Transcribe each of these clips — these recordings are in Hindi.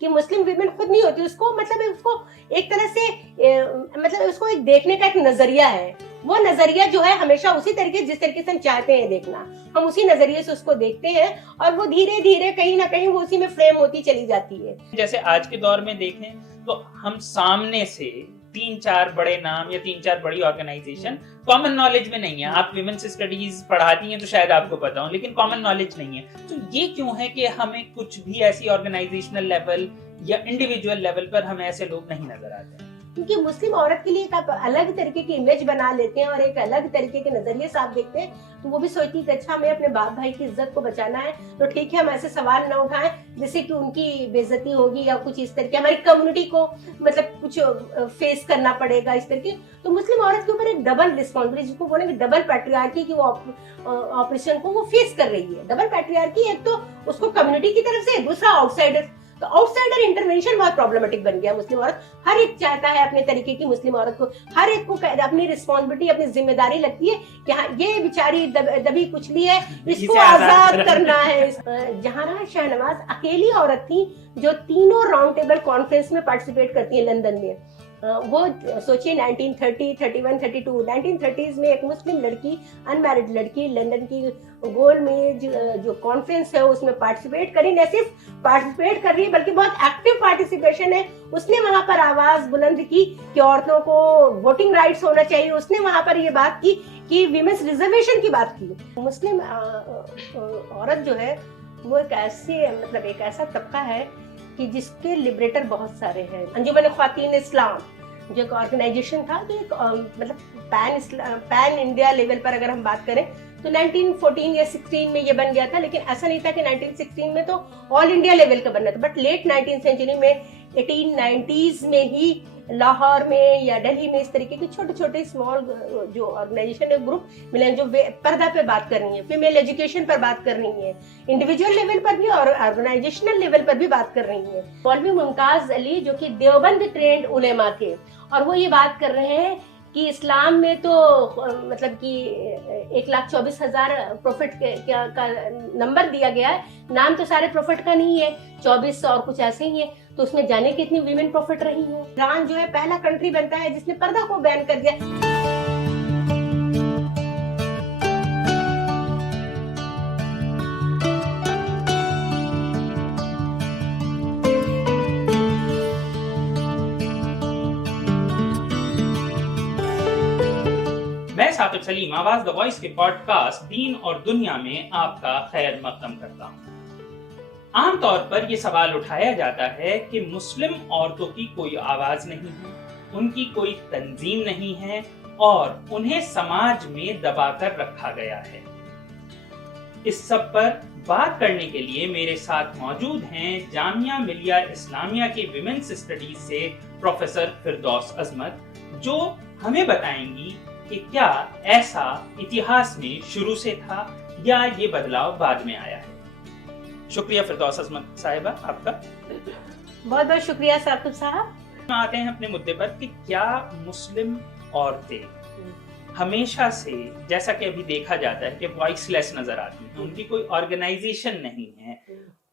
कि मुस्लिम वीमेन खुद नहीं होती, उसको मतलब उसको एक तरह से मतलब उसको एक देखने का एक नजरिया है, वो नजरिया जो है हमेशा उसी तरीके जिस तरीके से हम चाहते हैं देखना, हम उसी नजरिए से उसको देखते हैं और वो धीरे धीरे कहीं ना कहीं वो उसी में फ्रेम होती चली जाती है। जैसे आज के दौर में देखें तो हम सामने से 3-4 बड़े नाम या 3-4 बड़ी ऑर्गेनाइजेशन कॉमन नॉलेज में नहीं है। आप विमेंस स्टडीज पढ़ाती हैं तो शायद आपको पता हो, लेकिन कॉमन नॉलेज नहीं है। तो ये क्यों है कि हमें कुछ भी ऐसी ऑर्गेनाइजेशनल लेवल या इंडिविजुअल लेवल पर हमें ऐसे लोग नहीं नजर आते हैं? क्योंकि मुस्लिम औरत के लिए एक आप अलग तरीके की इमेज बना लेते हैं और एक अलग तरीके के नजरिए से आप देखते हैं, तो वो भी सोचती है कि अच्छा हमें अपने बाप भाई की इज्जत को बचाना है, तो ठीक है हम ऐसे सवाल न उठाएं जिससे कि उनकी बेइज्जती होगी या कुछ इस तरीके हमारी कम्युनिटी को मतलब कुछ फेस करना पड़ेगा इस तरीके। तो मुस्लिम औरत के ऊपर एक डबल रिस्पॉन्सिबिलिटी, जिसको बोलेंगे डबल पैट्रियार्की की, वो ऑपरेशन को वो फेस कर रही है। डबल पैट्रियार्की, एक तो उसको कम्युनिटी की तरफ से, दूसरा आउटसाइडर। तो आउटसाइडर इंटरवेंशन बहुत प्रॉब्लमेटिक बन गया। मुस्लिम औरत हर एक चाहता है अपने तरीके की, मुस्लिम औरत को हर एक को अपनी रिस्पॉन्सिबिलिटी, अपनी जिम्मेदारी लगती है कि हाँ ये बेचारी दबी कुचली है, इसको आजाद करना है। जहां शाहनवाज अकेली औरत थी जो तीनों राउंड टेबल कॉन्फ्रेंस में पार्टिसिपेट करती है लंदन में। वो सोचिए 1930, 31, 32, 1930s में एक मुस्लिम लड़की, अनमैरिड लड़की लंदन की गोल में जो कॉन्फ्रेंस है उसमें पार्टिसिपेट करी, न सिर्फ पार्टिसिपेट कर रही है बल्कि बहुत एक्टिव पार्टिसिपेशन है। उसने वहां पर आवाज बुलंद की कि औरतों को वोटिंग राइट्स होना चाहिए। उसने वहां पर ये बात की कि विमेंस रिजर्वेशन की बात की। मुस्लिम औरत जो है वो एक ऐसी मतलब एक ऐसा तबका है कि जिसके लिबरेटर बहुत सारे हैं। अंजुमन ख्वातीन इस्लाम जो एक ऑर्गेनाइजेशन था, जो एक मतलब पैन इंडिया लेवल पर अगर हम बात करें तो 1914 या 16 में ये बन गया था, लेकिन ऐसा नहीं था कि 1916 में तो ऑल इंडिया लेवल का बनना था। बट लेट 19th सेंचुरी में 1890s में ही लाहौर में या दिल्ली में इस तरीके के छोटे छोटे स्मॉल जो ऑर्गेनाइजेशन है, ग्रुप मिले जो पर्दा पे बात कर रही है, फीमेल एजुकेशन पर बात कर रही है, इंडिविजुअल लेवल पर भी और ऑर्गेनाइजेशनल लेवल पर भी बात कर रही है। मौलवी मुमताज अली जो कि देवबंद ट्रेंड उलेमा थे, और वो ये बात कर रहे हैं कि इस्लाम में तो मतलब कि 1,24,000 प्रोफेट का नंबर दिया गया है, नाम तो सारे प्रोफेट का नहीं है, 24 और कुछ ऐसे ही है, तो उसमें जाने कितनी वीमेन प्रोफेट रही है। ईरान जो है पहला कंट्री बनता है जिसने पर्दा को बैन कर दिया। मैं साकिब सलीम आवाज द वॉइस के पॉडकास्ट दीन और दुनिया में आपका खैर मकदम करता हूं। आमतौर पर यह सवाल उठाया जाता है कि मुस्लिम औरतों की कोई आवाज नहीं है, उनकी कोई तंजीम नहीं है और उन्हें समाज में दबाकर रखा गया है। इस सब पर बात करने के लिए मेरे साथ मौजूद हैं जामिया मिलिया इस्लामिया के विमेंस स्टडीज से प्रोफेसर फिरदौस अजमत, जो हमें बताएंगी कि क्या ऐसा इतिहास में शुरू से था या ये बदलाव बाद में आया है। शुक्रिया फिरदौस अजमत साहिबा आपका। बहुत बहुत शुक्रिया साकिब साहब। आते हैं अपने मुद्दे पर कि क्या मुस्लिम औरतें हमेशा से, जैसा कि अभी देखा जाता है कि वॉइसलेस नजर आती हैं, उनकी कोई ऑर्गेनाइजेशन नहीं है,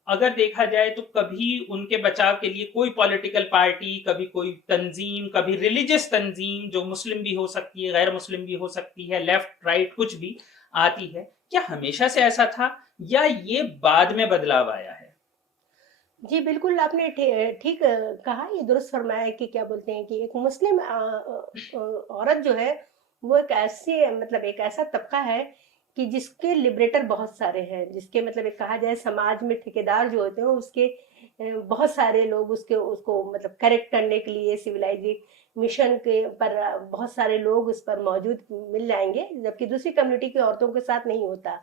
अगर देखा जाए तो कभी उनके बचाव के लिए कोई पॉलिटिकल पार्टी, कभी कोई तंजीम, कभी रिलीजियस तंजीम जो मुस्लिम भी हो सकती है, गैर मुस्लिम भी हो सकती है, लेफ्ट राइट कुछ भी आती है, क्या हमेशा से ऐसा था या ये बाद में बदलाव आया है? जी बिल्कुल, आपने ठीक कहा, ये दुरुस्त फरमाया कि क्या बोलते हैं कि एक मुस्लिम औरत जो है वो एक ऐसी मतलब एक ऐसा तबका है कि जिसके लिबरेटर बहुत सारे हैं, जिसके मतलब एक कहा जाए समाज में ठेकेदार जो होते हैं उसके बहुत सारे लोग उसको मतलब करेक्ट करने के लिए सिविलाइजेशन मिशन के पर बहुत सारे लोग उस पर मौजूद मिल जाएंगे, जबकि दूसरी कम्युनिटी की औरतों के साथ नहीं होता।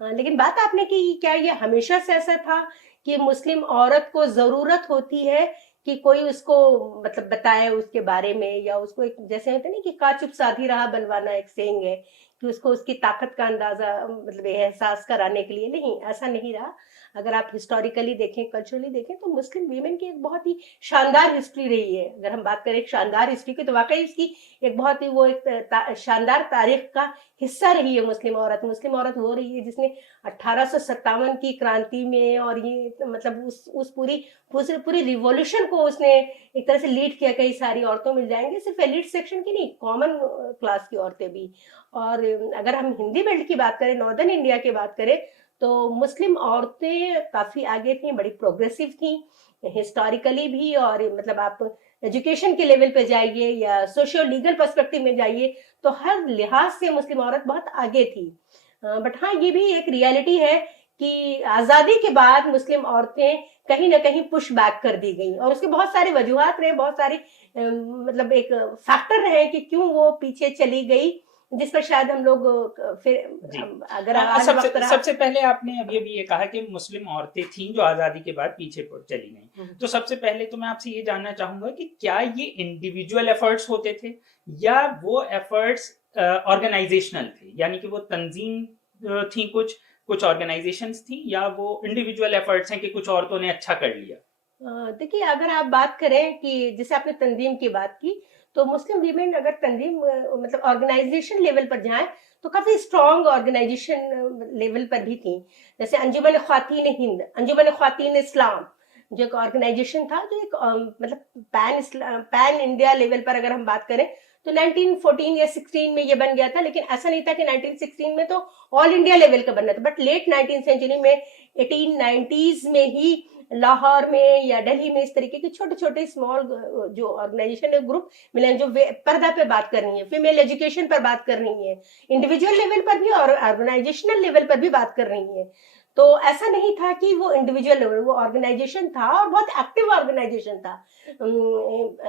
लेकिन बात आपने की क्या ये हमेशा से ऐसा था कि मुस्लिम औरत को जरूरत होती है कि कोई उसको मतलब बताए उसके बारे में, या उसको एक जैसे होते नहीं कि का चुप साधी राह बनवाना एक सेइंग है कि उसको उसकी ताकत का अंदाजा मतलब एहसास कराने के लिए, नहीं ऐसा नहीं रहा। अगर आप हिस्टोरिकली देखें, कल्चरली देखें, तो मुस्लिम वीमेन की एक बहुत ही शानदार हिस्ट्री रही है। अगर हम बात करें एक शानदार हिस्ट्री की, तो वाकई इसकी एक बहुत ही वो एक शानदार तारीख का हिस्सा रही है मुस्लिम औरत। मुस्लिम औरत हो रही है जिसने 1857 की क्रांति में, और ये मतलब उस पूरी रिवॉल्यूशन को उसने एक तरह से लीड किया। कई सारी औरतों मिल जाएंगे, सिर्फ एलिट सेक्शन की नहीं, कॉमन क्लास की औरतें भी। और अगर हम हिंदी बेल्ट की बात करें, नॉर्दर्न इंडिया की बात करें, तो मुस्लिम औरतें काफी आगे थी, बड़ी प्रोग्रेसिव थी हिस्टोरिकली भी। और मतलब आप एजुकेशन के लेवल पे जाइए या सोशियो लीगल पर्सपेक्टिव में जाइए, तो हर लिहाज से मुस्लिम औरत बहुत आगे थी। बट हाँ, ये भी एक रियलिटी है कि आजादी के बाद मुस्लिम औरतें कहीं ना कहीं पुश बैक कर दी गई, और उसके बहुत सारे वजूहात रहे, बहुत सारे मतलब एक फैक्टर रहे कि क्यों वो पीछे चली गई, जिस पर शायद हम लोग फिर अगर सबसे पहले आपने अभी ये कहा कि मुस्लिम औरतें थीं जो आजादी के बाद पीछे चली गईं। तो सबसे पहले तो मैं आपसे ये जानना चाहूंगा कि क्या ये इंडिविजुअल एफर्ट्स होते थे या वो एफर्ट्स ऑर्गेनाइजेशनल थे, यानी कि वो तंजीम थी, कुछ ऑर्गेनाइजेशंस थी, या वो इंडिविजुअल एफर्ट्स हैं कि कुछ औरतों ने अच्छा कर लिया? देखिए, अगर आप बात करें कि जैसे आपने तंजीम की बात की, तो मुस्लिम वीमेन अगर तंजीम मतलब ऑर्गेनाइजेशन लेवल पर जाएं, तो काफी स्ट्रॉन्ग ऑर्गेनाइजेशन लेवल पर भी थी। जैसे अंजुमन ख्वातीन हिंद, अंजुमन ख्वातीन इस्लाम, जो एक ऑर्गेनाइजेशन था, जो एक मतलब पैन इंडिया लेवल पर अगर हम बात करें, तो 1914 या 16 में ये बन गया था। लेकिन ऐसा नहीं था कि 1916 में तो ऑल इंडिया लेवल का बनना था, बट लेट 19th सेंचुरी में 1890s में ही लाहौर में या दिल्ली में इस तरीके के छोटे छोटे स्मॉल जो ऑर्गेनाइजेशन है, ग्रुप मिले, जो पर्दा पे बात कर रही है, फीमेल एजुकेशन पर बात कर रही है, इंडिविजुअल लेवल पर भी और ऑर्गेनाइजेशनल लेवल पर भी बात कर रही है। तो ऐसा नहीं था कि वो इंडिविजुअल लेवल, वो ऑर्गेनाइजेशन था और बहुत एक्टिव ऑर्गेनाइजेशन था।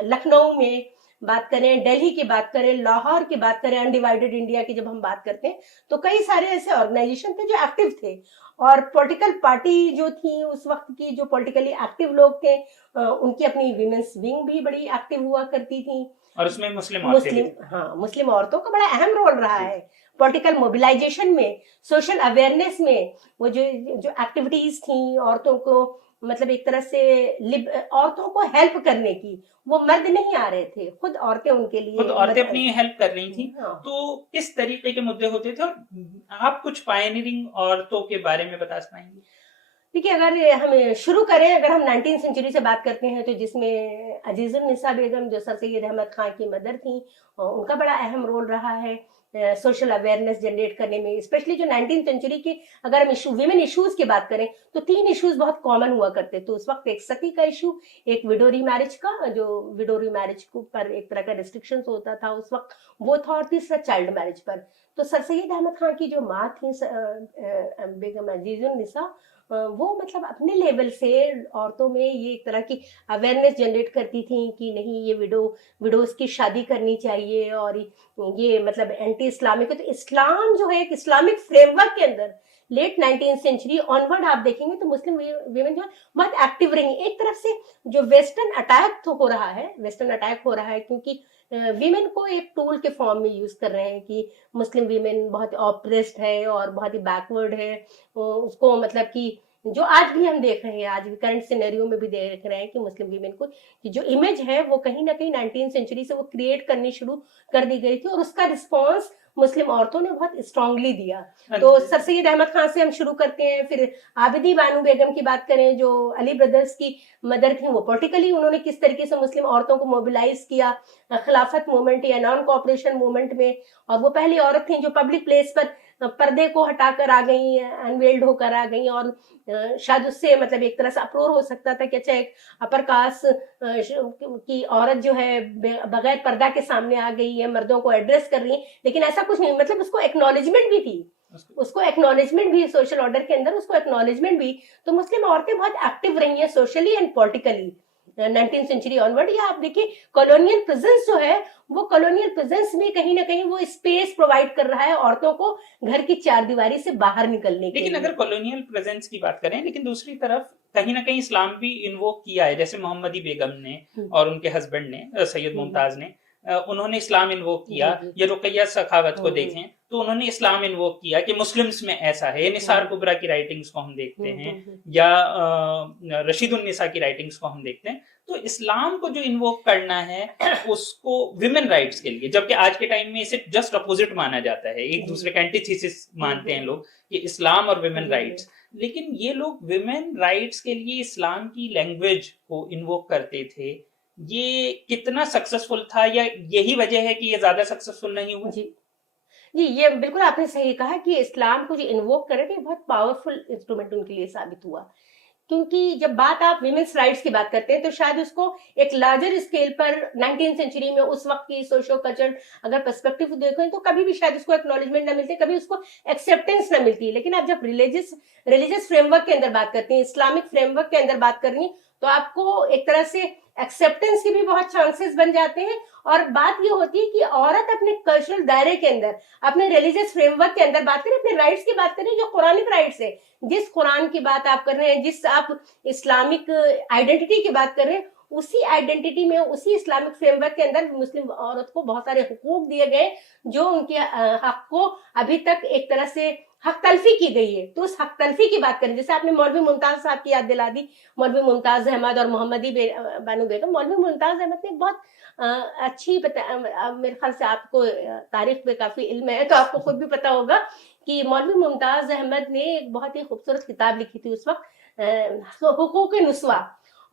लखनऊ में बात करें, दिल्ली की बात करें, लाहौर की बात करें, अनडिवाइडेड इंडिया की जब हम बात करते हैं, तो कई सारे ऐसे ऑर्गेनाइजेशन थे जो एक्टिव थे। और पॉलिटिकल पार्टी जो थी उस वक्त की, जो पॉलिटिकली एक्टिव लोग थे, उनकी अपनी विमेंस विंग भी बड़ी एक्टिव हुआ करती थी, और उसमें मुस्लिम औरतों का बड़ा अहम रोल रहा है पॉलिटिकल मोबिलाइजेशन में, सोशल अवेयरनेस में। वो जो एक्टिविटीज थी औरतों को, मतलब एक तरह से औरतों को हेल्प करने की, वो मर्द नहीं आ रहे थे, खुद औरतें उनके लिए, खुद औरतें अपनी हेल्प कर रही थी। हाँ। तो किस तरीके के मुद्दे होते थे, और आप कुछ पायनियरिंग औरतों के बारे में बता पाएंगे? देखिए, अगर हम शुरू करें, अगर हम 19th सेंचुरी से बात करते हैं, तो जिसमें अजीजुन निसा बेगम, जो सर सैयद अहमद खान की मदर थी, उनका बड़ा अहम रोल रहा है सोशल अवेयरनेस जनरेट करने में। स्पेशली जो 19th सेंचुरी की अगर हम विमेन इश्यूज की बात करें, तो 3 इश्यूज बहुत कॉमन हुआ करते। तो उस वक्त एक सती का इशू, एक विडो रीमैरिज का, जो विडो रीमैरिज पर एक तरह का रिस्ट्रिक्शन होता था उस वक्त, वो था, और तीसरा चाइल्ड मैरिज पर। तो सर सैयद अहमद खान की जो माँ थी बेगम अजीजुन निसा, वो मतलब अपने लेवल से औरतों में ये एक तरह की अवेयरनेस जनरेट करती थी कि नहीं, ये विडोज की शादी करनी चाहिए, और ये मतलब एंटी इस्लामिक है। तो इस्लाम जो है, एक इस्लामिक फ्रेमवर्क के अंदर लेट 19th सेंचुरी ऑनवर्ड आप देखेंगे तो मुस्लिम वीमेन जो है बहुत एक्टिव रही। एक तरफ से जो वेस्टर्न अटैक तो हो रहा है, क्योंकि वीमेन को एक टूल के फॉर्म में यूज कर रहे हैं कि मुस्लिम वीमेन बहुत ऑप्रेस्ड है और बहुत ही बैकवर्ड है। उसको मतलब कि जो आज भी हम देख रहे हैं, आज भी करंट सिनेरियो में भी देख रहे हैं कि मुस्लिम वीमेन को कि जो इमेज है वो कहीं ना कहीं 19th सेंचुरी से वो क्रिएट करनी शुरू कर दी गई थी, और उसका रिस्पॉन्स मुस्लिम औरतों ने बहुत स्ट्रांगली दिया। तो सर सैयद अहमद खान से हम शुरू करते हैं, फिर आबिदी बानू बेगम की बात करें, जो अली ब्रदर्स की मदर थी, वो पॉलिटिकली उन्होंने किस तरीके से मुस्लिम औरतों को मोबिलाइज किया खिलाफत मूवमेंट या नॉन कोऑपरेशन मूवमेंट में। और वो पहली औरत थी जो पब्लिक प्लेस पर पर्दे को हटाकर आ गई, अनवेल्ड होकर आ गई, और शायद उससे मतलब एक तरह से अप्रोर हो सकता था कि अच्छा, एक अपर कास्ट की औरत जो है बगैर पर्दा के सामने आ गई है, मर्दों को एड्रेस कर रही है। लेकिन ऐसा कुछ नहीं, मतलब उसको एक्नॉलेजमेंट भी थी, सोशल ऑर्डर के अंदर उसको एक्नॉलेजमेंट भी। तो मुस्लिम औरतें बहुत एक्टिव रही हैं socially and politically 19th century onward. या आप देखिए, कॉलोनियल प्रेजेंस जो है, वो कॉलोनियल प्रेजेंस में कहीं ना कहीं वो स्पेस प्रोवाइड कर रहा है औरतों को घर की चार दीवारी से बाहर निकलने के लिए। लेकिन अगर कॉलोनियल प्रेजेंस की बात करें, लेकिन दूसरी तरफ कहीं ना कहीं इस्लाम भी इन्वोक किया है, जैसे मोहम्मदी बेगम ने और उनके हस्बैंड ने, सैयद मुमताज ने, उन्होंने इस्लाम इन्वोक किया। ये रुकैया सखावत को देखें तो उन्होंने इस्लाम इन्वोक किया कि मुस्लिम्स में ऐसा है। निसार कुबरा की राइटिंग्स को हम देखते हैं या रशीद उन निसा की राइटिंग्स को हम देखते हैं, तो इस्लाम को जो इन्वोक करना है उसको विमेन राइट्स के लिए, जबकि आज के टाइम में इसे जस्ट अपोजिट माना जाता है, एक दूसरे का एंटीथीसिस मानते हैं लोग कि इस्लाम और विमेन राइट्स। लेकिन ये लोग विमेन राइट्स के लिए इस्लाम की लैंग्वेज को इन्वोक करते थे, ये कितना सक्सेसफुल था या यही वजह है कि ये ज्यादा सक्सेसफुल नहीं हुआ? जी जी, ये बिल्कुल आपने सही कहा कि इस्लाम को जो इन्वोक करे थे बहुत पावरफुल इंस्ट्रूमेंट उनके लिए साबित हुआ। क्योंकि जब बात आप विमेन्स राइट्स की बात करते हैं तो शायद उसको एक लार्जर स्केल पर 19th सेंचुरी में उस वक्त की सोशो कल्चर अगर पर्सपेक्टिव देखें तो कभी भी शायद उसको एक्नॉलेजमेंट ना मिलती, कभी उसको एक्सेप्टेंस ना मिलती। लेकिन आप जब रिलीजियस फ्रेमवर्क के अंदर बात करती हैं, इस्लामिक फ्रेमवर्क के अंदर बात कर रही हैं, तो आपको एक तरह से एक्सेप्टेंस के भी बहुत चांसेस बन जाते हैं। और बात ये होती है कि औरत अपने कल्चरल दायरे के अंदर, अपने रिलीजियस फ्रेमवर्क के अंदर बात करें, अपने राइट्स की बात करें जो कुरानिक राइट्स है, जिस कुरान की बात आप कर रहे हैं, जिस आप इस्लामिक आइडेंटिटी की बात कर रहे हैं, उसी आइडेंटिटी में, उसी इस्लामिक फ्रेमवर्क के अंदर मुस्लिम औरत को बहुत सारे हुकूक दिए गए जो उनके हक को अभी तक एक तरह से हक तलफी की गई है। तो उस हक तलफी की बात करें, जैसे आपने मौलवी मुमताज साहब की याद दिला दी, मौलवी मुमताज अहमद और मोहम्मदी बानो बेगम। मौलवी मुमताज अहमद ने बहुत अच्छी मेरे ख्याल से आपको तारीख में काफी इल्म है तो आपको खुद भी पता होगा कि मौलवी मुमताज अहमद ने एक बहुत ही खूबसूरत किताब लिखी थी उस वक्त, हुकूक निस्वा।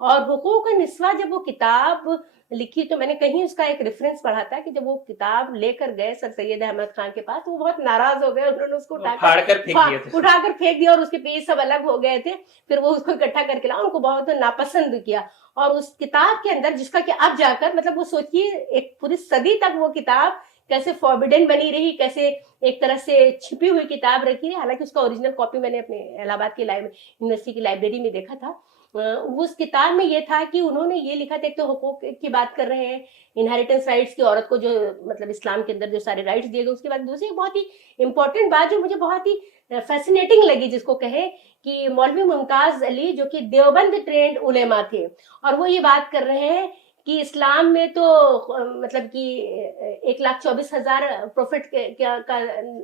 और हुकूक निस्वा जब वो किताब लिखी तो मैंने कहीं उसका एक रेफरेंस पढ़ा था कि जब वो किताब लेकर गए सर सैयद अहमद खान के पास, वो बहुत नाराज हो गए, उन्होंने उसको उठाकर फेंक दिया और उसके पेज सब अलग हो गए थे। फिर वो उसको इकट्ठा करके लाया, उनको बहुत नापसंद किया। और उस किताब के अंदर जिसका कि अब जाकर मतलब वो सोचिए एक पूरी सदी तक वो किताब कैसे फॉरबिडन बनी रही, कैसे एक तरह से छिपी हुई किताब रखी है। हालांकि उसका ओरिजिनल कॉपी मैंने अपने इलाहाबाद की यूनिवर्सिटी की लाइब्रेरी में देखा था। उस किताब में ये था कि उन्होंने ये लिखा था, एक तो हुकूक की बात कर रहे हैं, इनहेरिटेंस राइट्स की, औरत को जो मतलब इस्लाम के अंदर जो सारे राइट्स दिए गए, उसके बाद दूसरी बहुत ही इंपॉर्टेंट बात जो मुझे बहुत ही फैसिनेटिंग लगी, जिसको कहे कि मौलवी मुमताज अली जो कि देवबंद ट्रेंड उलेमा थे, और वो ये बात कर रहे हैं कि इस्लाम में तो मतलब कि 1,24,000 प्रोफेट का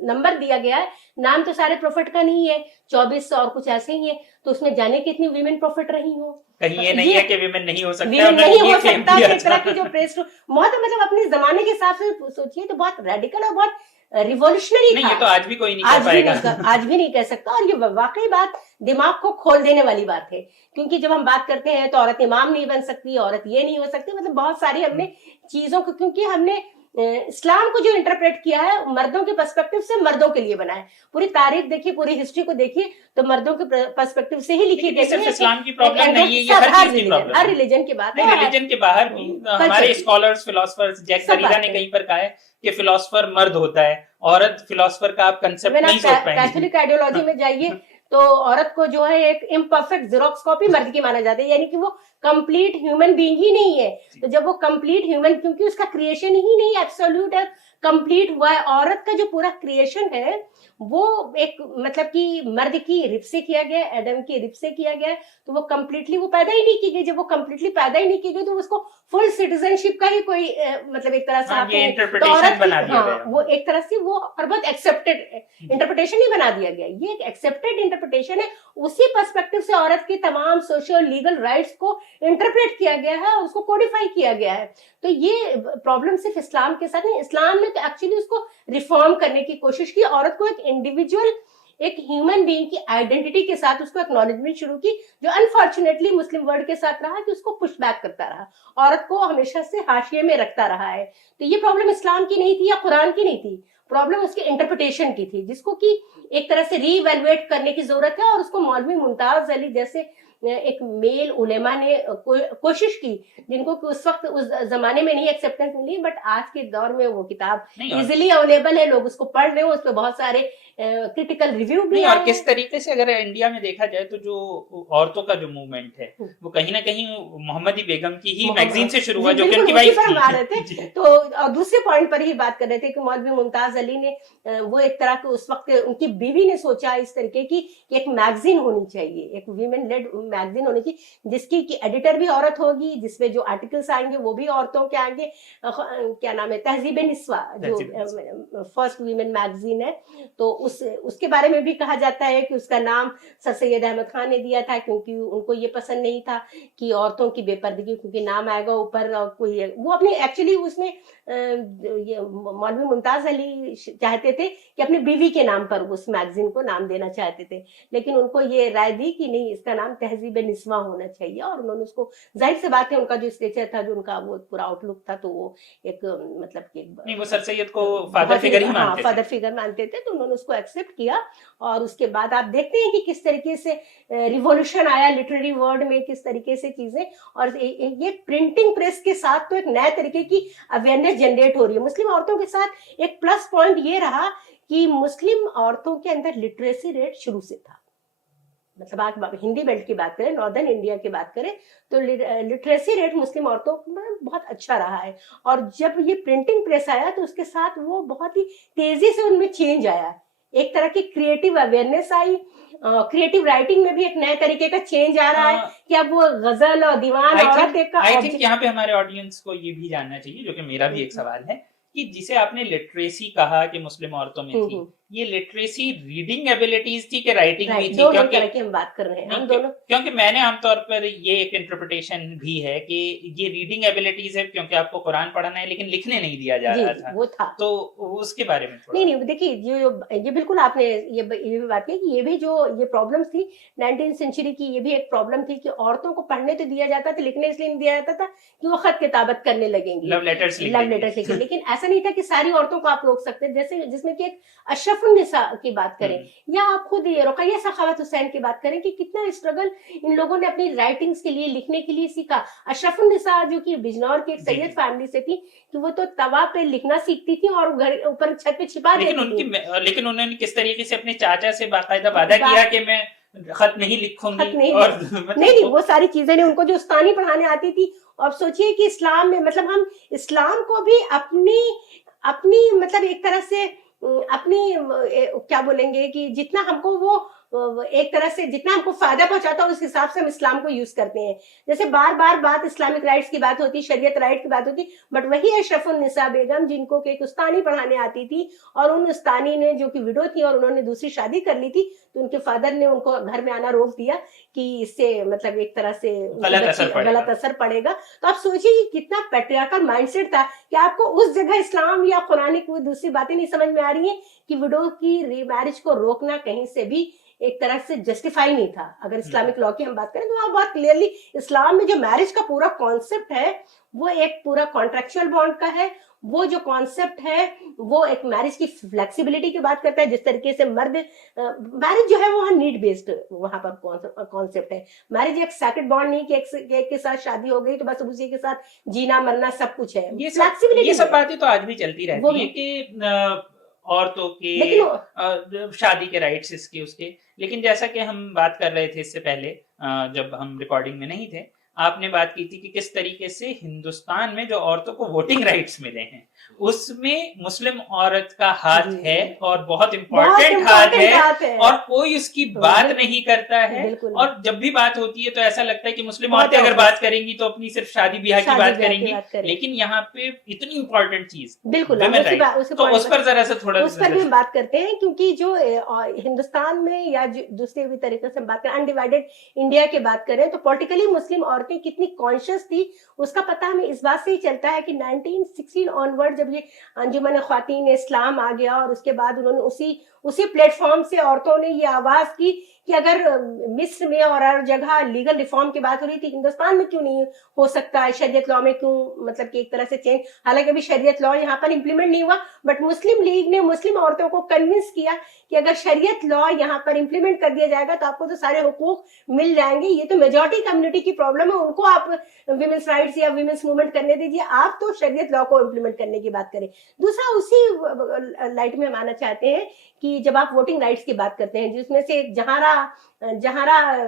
नंबर दिया गया है, नाम तो सारे प्रोफेट का नहीं है, 24 और कुछ ऐसे ही है, तो उसमें जाने कितनी वीमेन प्रोफेट रही हो। कहीं ये नहीं है कि वीमेन नहीं हो सकता, नहीं हो सकता। इस तरह की जो प्रेस बहुत मतलब अपने जमाने के हिसाब से सोचिए तो बहुत रेडिकल और बहुत रिवॉल्यूशनरी था। ये तो आज भी कोई नहीं कह पाएगा, आज भी नहीं कह सकता। और ये वाकई बात दिमाग को खोल देने वाली बात है, क्योंकि जब हम बात करते हैं तो औरत इमाम नहीं बन सकती, औरत ये नहीं हो सकती, मतलब बहुत सारी हमने चीजों को, क्योंकि हमने इस्लाम को जो इंटरप्रेट किया है मर्दों के पर्सपेक्टिव से, मर्दों के लिए बना है। पूरी तारीख देखिए, पूरी हिस्ट्री को देखिए तो मर्दों के पर्सपेक्टिव से ही लिखी गई है। इस्लाम की प्रॉब्लम नहीं है, ये हर चीज की प्रॉब्लम है, हर रिलीजन की बात है। रिलीजन के बाहर भी हमारे स्कॉलर्स, फिलोसफर्स, जैक दरिदा ने कहीं पर कहा है कि फिलोसफर मर्द होता है, औरत फिलोसफर का आप कंसेप्ट नहीं सोच पाएंगे। कैथोलिक आइडियोलॉजी में जाइए तो औरत को जो है एक इम्परफेक्ट जेरोक्स कॉपी मर्द की माना जाता है, यानी कि वो कंप्लीट ह्यूमन बीइंग ही नहीं है। तो जब वो कंप्लीट ह्यूमन, क्योंकि उसका क्रिएशन ही नहीं एब्सोल्यूट है, कंप्लीट हुआ है। औरत का जो पूरा क्रिएशन है वो एक मतलब कि मर्द की रिप से किया गया, एडम की रिप से किया गया, तो वो कंप्लीटली वो पैदा ही नहीं की गई। जब वो कंप्लीटली पैदा ही नहीं की गई तो उसको फुल सिटीजनशिप का ही कोई मतलब एक तरह से इंटरप्रिटेशन बना दिया गया। वो एक तरह से वो और बहुत एक्सेप्टेड इंटरप्रिटेशन ही बना दिया गया। ये एक एक्सेप्टेड इंटरप्रिटेशन है, उसी पर्सपेक्टिव से औरत की तमाम सोशल लीगल राइट्स को इंटरप्रेट किया गया है और उसको कोडिफाई किया गया है। तो ये प्रॉब्लम सिर्फ इस्लाम के साथ नहीं, इस्लाम ने तो एक्चुअली उसको रिफॉर्म करने की कोशिश की, औरत को एक इंडिविजुअल, एक ह्यूमन बीइंग की आइडेंटिटी के साथ उसको एक्नॉलेजमेंट शुरू की, जो अनफॉर्चुनेटली मुस्लिम वर्ल्ड के साथ रहा कि उसको पुश बैक करता रहा, औरत को हमेशा से हाशिए में रखता रहा है। तो ये प्रॉब्लम इस्लाम की नहीं थी या कुरान की नहीं थी, प्रॉब्लम उसके इंटरप्रिटेशन की थी, जिसको कि एक तरह से रीवैल्यूएट करने की जरूरत है। और उसको मौलवी मुमताज अली जैसे एक मेल उलेमा ने कोशिश की, जिनको उस वक्त उस जमाने में नहीं एक्सेप्टेंस मिली, बट आज के दौर में वो किताब इजीली अवेलेबल है, लोग उसको पढ़ रहे हो, उस पर बहुत सारे क्रिटिकल रिव्यू भी और किस तरीके से अगर इंडिया में देखा जाए तो जो औरतों का जो मूवमेंट है वो कहीं ना कहीं मोहम्मदी बेगम की ही मैगजीन से शुरू हुआ, जो कि उनकी वाइफ थी। तो और दूसरे पॉइंट पर ही बात कर रहे थे कि मौलवी मुमताज अली ने वो एक तरह के उस वक्त उनकी बीवी ने सोचा इस तरीके की एक मैगजीन होनी चाहिए, एक वीमेन लेड मैगजीन होनी चाहिए जिसकी की एडिटर भी औरत होगी, जिसमें जो आर्टिकल्स आएंगे वो भी औरतों के आएंगे। क्या नाम है, तहजीब निस्वा जो फर्स्ट वीमेन मैगजीन है, तो उसके बारे में भी कहा जाता है कि उसका नाम सर सैयद अहमद खान ने दिया था, क्योंकि उनको ये पसंद नहीं था कि औरतों की बेपर्दगी, क्योंकि नाम आएगा ऊपर कोई, वो अपनी एक्चुअली उसमें ये मौलवी मुमताज अली चाहते थे कि अपनी बीवी के नाम पर उस मैगजीन को नाम देना चाहते थे, लेकिन उनको ये राय दी कि नहीं, इसका नाम तहजीब निस्वा होना चाहिए। और उन्होंने उसको, जाहिर सी बात है उनका जो स्टेचर था, जो उनका वो पूरा आउटलुक था, तो वो एक मतलब कि नहीं, वो सर सैयद को फादर फिगर ही मानते थे। फादर फिगर मानते थे, तो उन्होंने उसको एक्सेप्ट किया। और उसके बाद आप देखते हैं कि किस तरीके से रिवॉल्यूशन आया लिटरेरी वर्ल्ड में, किस तरीके से चीजें, और ये प्रिंटिंग प्रेस के साथ तो एक नए तरीके की अवेयरनेस जनरेट हो रही है। मुस्लिम औरतों के साथ एक प्लस पॉइंट ये रहा कि मुस्लिम औरतों के अंदर लिटरेसी रेट शुरू से था, मतलब आप हिंदी बेल्ट की बात करें, नॉर्दर्न इंडिया की बात करें, तो लिटरेसी रेट मुस्लिम औरतों में बहुत अच्छा रहा है। और जब ये प्रिंटिंग प्रेस आया तो उसके साथ वो बहुत ही तेजी से उनमें चेंज आया, एक तरह की क्रिएटिव अवेयरनेस आई, क्रिएटिव राइटिंग में भी एक नए तरीके का चेंज आ रहा है कि अब वो गजल और दीवान औरत एक आई थिंक यहाँ पे हमारे ऑडियंस को ये भी जानना चाहिए, जो कि मेरा भी एक सवाल है, कि जिसे आपने लिटरेसी कहा कि मुस्लिम औरतों में थी, ये लिटरेसी रीडिंग एबिलिटीज थी कि राइटिंग भी थी? क्योंकि हम बात कर रहे हैं हम दोनों, क्योंकि मैंने आमतौर पर ये एक इंटरप्रिटेशन भी है कि ये रीडिंग एबिलिटीज है क्योंकि आपको कुरान पढ़ना है लेकिन लिखने नहीं दिया जा रहा था, वो था, तो उसके बारे में थोड़ा। नहीं देखिए, ये बिल्कुल आपने ये भी बात की कि ये भी जो ये प्रॉब्लम थी 19वीं सेंचुरी की, ये भी एक प्रॉब्लम थी कि औरतों को पढ़ने तो दिया जाता था, लिखने इसलिए नहीं दिया जाता था कि वो खत किताबत करने लगेंगी, लव लेटर्स लिखेंगे, लेकिन ऐसा नहीं था कि सारी औरतों को आप रोक सकते, जैसे जिसमें कि एक अशरफुन्निसा की बात करें, या आप खुद रुकैया सखावत हुसैन की बात करें कि कितना स्ट्रगल इन लोगों ने अपनी राइटिंग्स के लिए, लिखने के लिए सीखा। अशरफुन्निसा जो कि बिजनौर की एक सैयद फैमिली से थी, कि वो तो तवा पे लिखना सीखती थी और घर ऊपर छत पे छिपा देती थी। लेकिन उन्होंने किस तरीके से अपने चाचा से बाकायदा वादा किया कि मैं खत नहीं लिखूंगी, और नहीं वो सारी चीजें नहीं, उनको जो उस्तानी पढ़ाने आती थी। और सोचिए कि इस्लाम में, मतलब हम इस्लाम को भी अपनी मतलब एक तरह से अपनी क्या बोलेंगे कि जितना हमको वो एक तरह से जितना हमको फायदा पहुंचाता है उस हिसाब से हम इस्लाम को यूज करते हैं। जैसे बार बार बात इस्लामिक राइट्स की बात होती, शरीयत राइट की बात होती, बट वही अशरफुन्निसा बेगम जिनको एक उस्तानी पढ़ाने आती थी, और उन उस्तानी ने जो कि विडो थी और उन्होंने दूसरी शादी कर ली थी, तो उनके फादर ने उनको घर में आना रोक दिया कि इससे मतलब एक तरह से गलत असर पड़ेगा। तो आप सोचिए कि कितना पैट्रियार्कल माइंडसेट था कि आपको उस जगह इस्लाम या कुरानिक कोई दूसरी बातें नहीं समझ में आ रही है कि विडो की रीमैरिज को रोकना कहीं से भी एक तरह से जस्टिफाई नहीं था। अगर इस्लामिक लॉ की हम बात करें तो वहां बहुत क्लियरली इस्लाम में जो मैरिज का पूरा कॉन्सेप्ट है वो एक पूरा कॉन्ट्रेक्चुअल बॉन्ड का है। वो जो कॉन्सेप्ट है वो एक मैरिज की फ्लेक्सिबिलिटी की बात करता है, जिस तरीके से मर्द मैरिज जो है वो नीड बेस्ड वहां पर कॉन्सेप्ट है। मैरिज एक सेक्रेट बॉन्ड नहीं कि एक के साथ शादी हो गई तो बस उसी के साथ जीना मरना सब कुछ है। ये सब बातें तो आज भी चलती रहती है कि औरतों के शादी के राइट्स इसके उसके, लेकिन जैसा कि हम बात कर रहे थे इससे पहले जब हम रिकॉर्डिंग में नहीं थे, आपने बात की थी कि किस तरीके से हिंदुस्तान में जो औरतों को वोटिंग राइट्स मिले हैं उसमें मुस्लिम औरत का हाथ है और बहुत इम्पोर्टेंट हाथ है और कोई उसकी बात नहीं करता है। और जब भी बात होती है तो ऐसा लगता है कि मुस्लिम औरतें अगर बात करेंगी तो अपनी सिर्फ शादी ब्याह की बात करेंगी, लेकिन यहाँ पे इतनी इम्पोर्टेंट चीज बिल्कुल तो उस पर जरा सा थोड़ा उस पर भी हम बात करते हैं, क्योंकि जो हिंदुस्तान में या दूसरे भी तरीके से बात करें, अनडिवाइडेड इंडिया की बात करें तो पॉलिटिकली मुस्लिम औरतें कितनी कॉन्शियस थी उसका पता हमें इस बात से ही चलता है कि 1916 ऑनवर्ड जब ये अंजुमन ख्वातीन इस्लाम आ गया और उसके बाद उन्होंने उसी प्लेटफॉर्म से औरतों ने ये आवाज की कि अगर मिस्र में और हर जगह लीगल रिफॉर्म की बात हो रही थी, हिंदुस्तान में क्यों नहीं हो सकता है, शरीयत लॉ में क्यों मतलब कि एक तरह से चेंज। हालांकि अभी शरीयत लॉ यहाँ पर इम्प्लीमेंट नहीं हुआ, बट मुस्लिम लीग ने मुस्लिम औरतों को कन्विंस किया कि अगर शरीयत लॉ यहाँ पर इम्प्लीमेंट कर दिया जाएगा तो आपको तो सारे हुकूक मिल जाएंगे। ये तो मेजॉरिटी कम्युनिटी की प्रॉब्लम है, उनको आप विमेंस राइट्स या विमेंस मूवमेंट करने दीजिए, आप तो शरीयत लॉ को इम्प्लीमेंट करने की बात करें। दूसरा उसी लाइट में हम आना चाहते हैं कि जब आप वोटिंग राइट्स की बात करते हैं, जिसमें से जहारा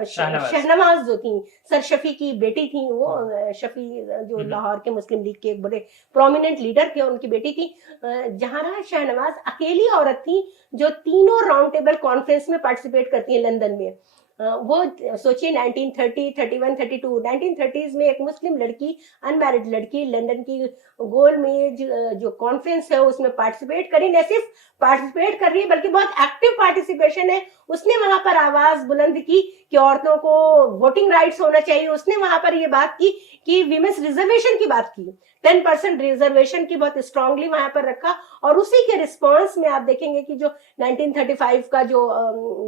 शहनवाज जो थी, सर शफी की बेटी थी, वो शफी जो लाहौर के मुस्लिम लीग के एक बड़े प्रोमिनेंट लीडर थे, उनकी बेटी थी जहारा शहनवाज। अकेली औरत थी जो तीनों राउंड टेबल कॉन्फ्रेंस में पार्टिसिपेट करती है लंदन में। वो सोचिए 1930, 31, 32, 1930s में एक मुस्लिम लड़की, अनमैरिड लड़की, लंदन की गोलमेज जो कॉन्फ्रेंस है उसमें पार्टिसिपेट करी, न सिर्फ पार्टिसिपेट कर रही है बल्कि बहुत एक्टिव पार्टिसिपेशन है। उसने वहां पर आवाज बुलंद की कि औरतों को वोटिंग राइट्स होना चाहिए। उसने वहां पर ये बात की कि विमेंस रिजर्वेशन की बात की, 10% रिजर्वेशन की बहुत स्ट्रांगली वहां पर रखा। और उसी के रिस्पॉन्स में आप देखेंगे कि जो 1935 का जो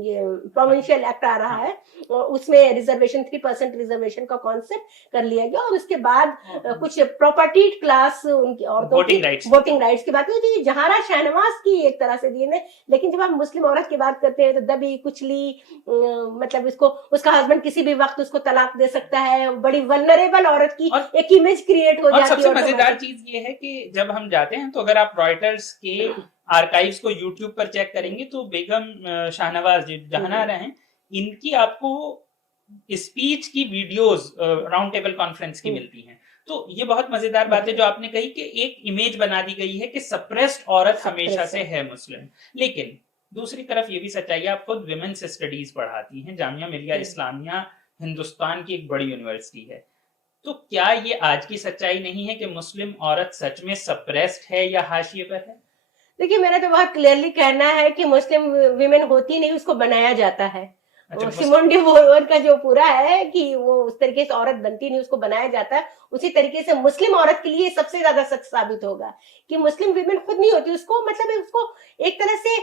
ये प्रोविंशियल एक्ट आ रहा है उसमें रिजर्वेशन 3% रिजर्वेशन का कॉन्सेप्ट कर लिया गया। और उसके बाद कुछ प्रॉपर्टी क्लास उनकी औरतों वोटिंग राइट्स की बात की, जहारा शहनवाज की एक तरह से दिए ने। लेकिन जब आप मुस्लिम औरत की बात करते हैं तो दबी कुचली, मतलब इसको उसका हस्बैंड किसी भी वक्त उसको तलाक दे सकता है, बड़ी वल्नरेबल औरत की एक इमेज क्रिएट हो जाती है। सबसे मजेदार चीज ये है कि जब हम जाते हैं तो अगर आप रॉयटर्स के आर्काइव्स को यूट्यूब पर चेक करेंगे तो बेगम शाहनवाज जहां हैं, इनकी आपको स्पीच की वीडियोस राउंड टेबल कॉन्फ्रेंस की मिलती हैं। तो ये बहुत मजेदार बात है जो आपने कही कि एक इमेज बना दी गई है कि सप्रेस्ड औरत हमेशा से है मुस्लिम। लेकिन दूसरी तरफ ये भी सच्चाई है, आप खुद विमेंस स्टडीज पढ़ाती हैं, जामिया मिलिया इस्लामिया हिंदुस्तान की एक बड़ी यूनिवर्सिटी है। तो क्या ये आज की सच्चाई नहीं है कि मुस्लिम औरत सच में सप्रेस्ड है या हाशिए पर है? देखिए, मेरा तो बहुत क्लियरली कहना है कि मुस्लिम विमेन होती नहीं, उसको बनाया जाता है। अच्छा, सिमोन डी बोवर का जो पूरा है कि वो उस तरीके से औरत बनती नहीं, उसको बनाया जाता है। उसी तरीके से मुस्लिम औरत के लिए सबसे ज्यादा सच साबित होगा कि मुस्लिम विमेन खुद नहीं होती, उसको मतलब उसको एक तरह से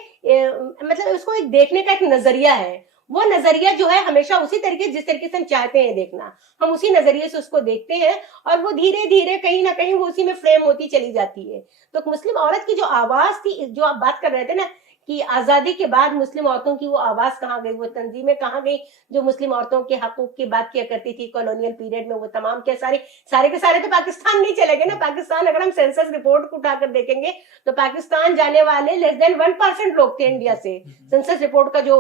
मतलब उसको एक देखने का एक नजरिया है। वो नजरिया जो है हमेशा उसी तरीके जिस तरीके से हम चाहते हैं देखना, हम उसी नजरिए से उसको देखते हैं और वो धीरे धीरे कहीं ना कहीं वो उसी में फ्रेम होती चली जाती है। तो मुस्लिम औरत की जो आवाज थी, जो आप बात कर रहे थे ना कि आजादी के बाद मुस्लिम औरतों की वो आवाज कहाँ गई, वो तंजीमें कहाँ गई जो मुस्लिम औरतों के हकूक की बात किया करती थी कॉलोनियल पीरियड में, वो तमाम के सारे के सारे तो पाकिस्तान नहीं चले गए ना। पाकिस्तान अगर हम सेंसस रिपोर्ट को उठाकर देखेंगे तो पाकिस्तान जाने वाले लेस देन 1% लोग थे इंडिया से। सेंसस रिपोर्ट का जो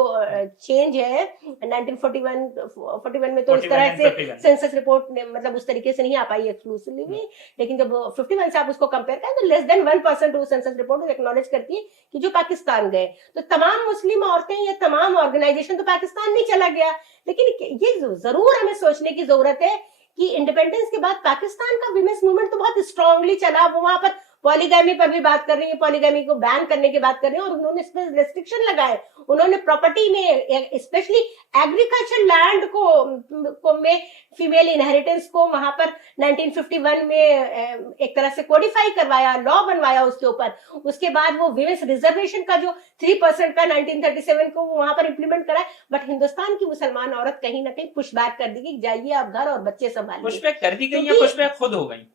चेंज है 1941 में तो इस तरह से सेंसस रिपोर्ट मतलब उस तरीके से नहीं आ पाई एक्सक्लूसिवली, लेकिन जब 51 से आप उसको कंपेयर करें तो लेस देन 1% वो सेंसस रिपोर्ट एक्नॉलेज करती है कि जो पाकिस्तान गए। तो तमाम मुस्लिम औरतें या तमाम ऑर्गेनाइजेशन तो पाकिस्तान नहीं चला गया। लेकिन ये जरूर हमें सोचने की जरूरत है कि इंडिपेंडेंस के बाद पाकिस्तान का विमेंस मूवमेंट तो बहुत स्ट्रांगली चला। वो वहां पर पॉलीगैमी पर भी बात कर रही है, पॉलीगैमी को बैन करने की बात कर रहे हैं और उन्होंने इस पर रेस्ट्रिक्शन लगाए। उन्होंने प्रॉपर्टी में स्पेशली एग्रीकल्चर लैंड को में फीमेल इनहेरिटेंस को वहां पर 1951 में एक तरह से कोडिफाई करवाया, लॉ बनवाया उसके ऊपर। उसके बाद वो विमेंस रिजर्वेशन का जो 3% का 1937 को वहां पर इंप्लीमेंट करा। बट हिंदुस्तान की मुसलमान औरत कहीं ना कहीं पुशबैक कर दी गई, जाइए आप घर और बच्चे संभालिए। पुशबैक कर दी गई या पुशबैक खुद हो गई?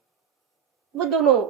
वो दोनों